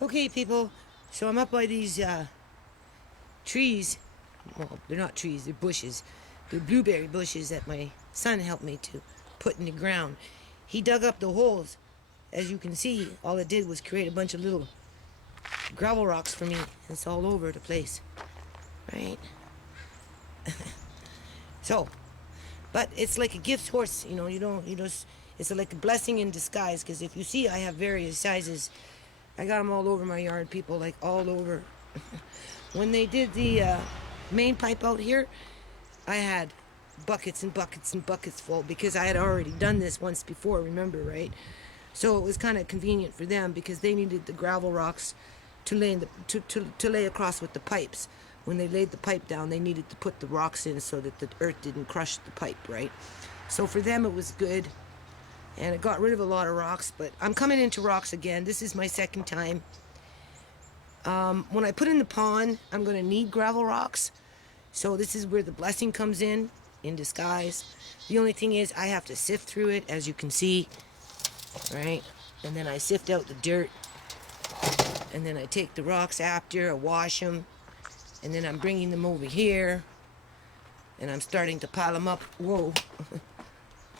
Okay, people, so I'm up by these trees. Well, they're not trees, they're bushes. They're blueberry bushes that my son helped me to put in the ground. He dug up the holes. As you can see, all it did was create a bunch of little gravel rocks for me. It's all over the place, right? So, but it's like a gift horse, it's like a blessing in disguise, because if you see, I have various sizes. I got them all over my yard, people, like all over. When they did the main pipe out here, I had buckets and buckets and buckets full because I had already done this once before, remember, right? So it was kind of convenient for them because they needed the gravel rocks to lay to lay across with the pipes. When they laid the pipe down, they needed to put the rocks in so that the earth didn't crush the pipe, right? So for them it was good, and it got rid of a lot of rocks. But I'm coming into rocks again. This is my second time. When I put in the pond, I'm going to need gravel rocks. So this is where the blessing comes in disguise. The only thing is I have to sift through it, as you can see, right? And then I sift out the dirt. And then I take the rocks after, I wash them. And then I'm bringing them over here. And I'm starting to pile them up. Whoa.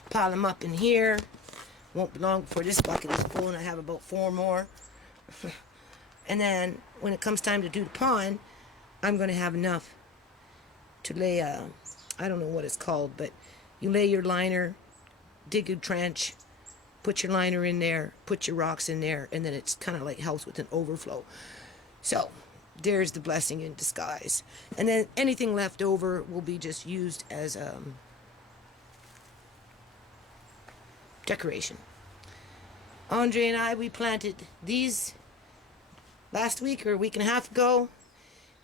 Pile them up in here. Won't be long before this bucket is full, and I have about 4 more. And then when it comes time to do the pond, I'm going to have enough to lay I don't know what it's called, but you lay your liner, dig a trench, put your liner in there, put your rocks in there, and then it's kind of like helps with an overflow. So there's the blessing in disguise. And then anything left over will be just used as decoration. Andre and I, we planted these last week or a week and a half ago.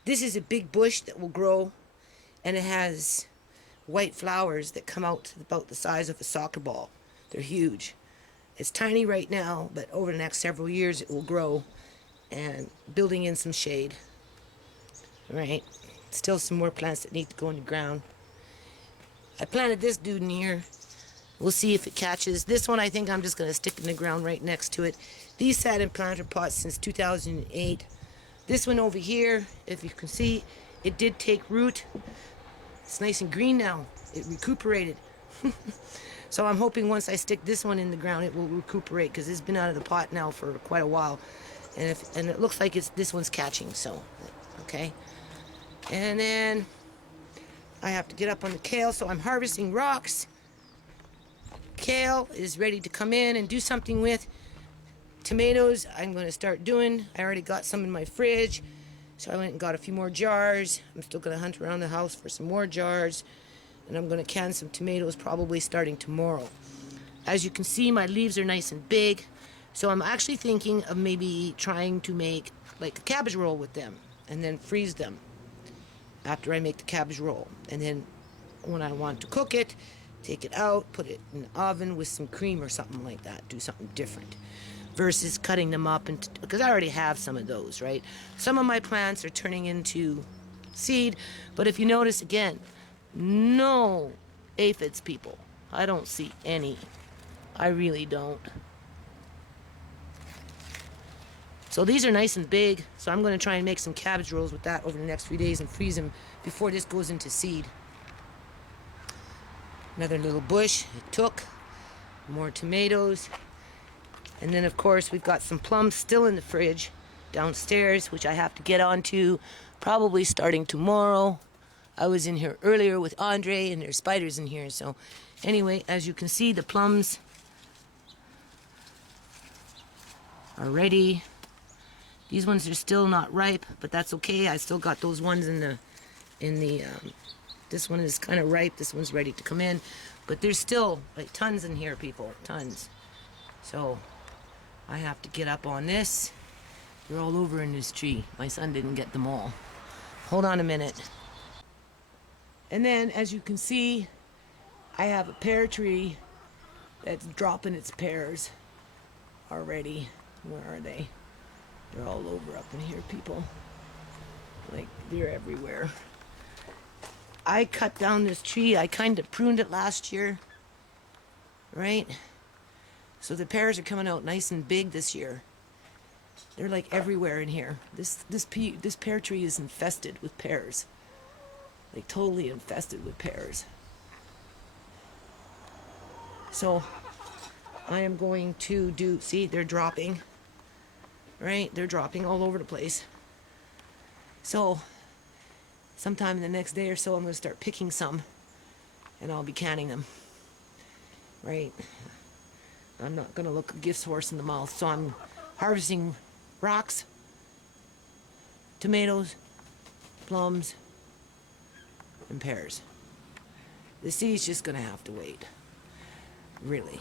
This is a big bush that will grow, and it has white flowers that come out about the size of a soccer ball. They're huge. It's tiny right now, but over the next several years it will grow, and building in some shade. Right? Still some more plants that need to go in the ground. I planted this dude in here. We'll see if it catches. This one I think I'm just going to stick in the ground right next to it. These sat in planter pots since 2008. This one over here, if you can see, it did take root. It's nice and green now. It recuperated. So I'm hoping once I stick this one in the ground, it will recuperate, because it's been out of the pot now for quite a while. And it looks like this one's catching, so, okay. And then I have to get up on the kale, so I'm harvesting rocks. Kale is ready to come in and do something with. Tomatoes, I'm going to start doing. I already got some in my fridge, so I went and got a few more jars. I'm still going to hunt around the house for some more jars, and I'm going to can some tomatoes probably starting tomorrow. As you can see, my leaves are nice and big, so I'm actually thinking of maybe trying to make like a cabbage roll with them and then freeze them after I make the cabbage roll. And then when I want to cook it, take it out, put it in the oven with some cream or something like that. Do something different versus cutting them up, because I already have some of those, right? Some of my plants are turning into seed, but if you notice again, no aphids, people. I don't see any. I really don't. So these are nice and big, so I'm going to try and make some cabbage rolls with that over the next few days and freeze them before this goes into seed. Another little bush, it took. More tomatoes. And then, of course, we've got some plums still in the fridge downstairs, which I have to get onto probably starting tomorrow. I was in here earlier with Andre, and there's spiders in here. So anyway, as you can see, the plums are ready. These ones are still not ripe, but that's okay. I still got those ones in the this one is kind of ripe. This one's ready to come in, but there's still like tons in here, people, tons. So I have to get up on this. They're all over in this tree. My son didn't get them all. Hold on a minute. And then, as you can see, I have a pear tree that's dropping its pears already. Where are they? They're all over up in here, people. Like, they're everywhere. I cut down this tree. I kind of pruned it last year, right? So the pears are coming out nice and big this year. They're like everywhere in here. This pear tree is infested with pears. Like totally infested with pears. So I am going to do, see, they're dropping. Right? They're dropping all over the place. So sometime in the next day or so I'm going to start picking some and I'll be canning them. Right? I'm not going to look a gift horse in the mouth. So I'm harvesting rocks, tomatoes, plums, and pears. The seed's just going to have to wait. Really.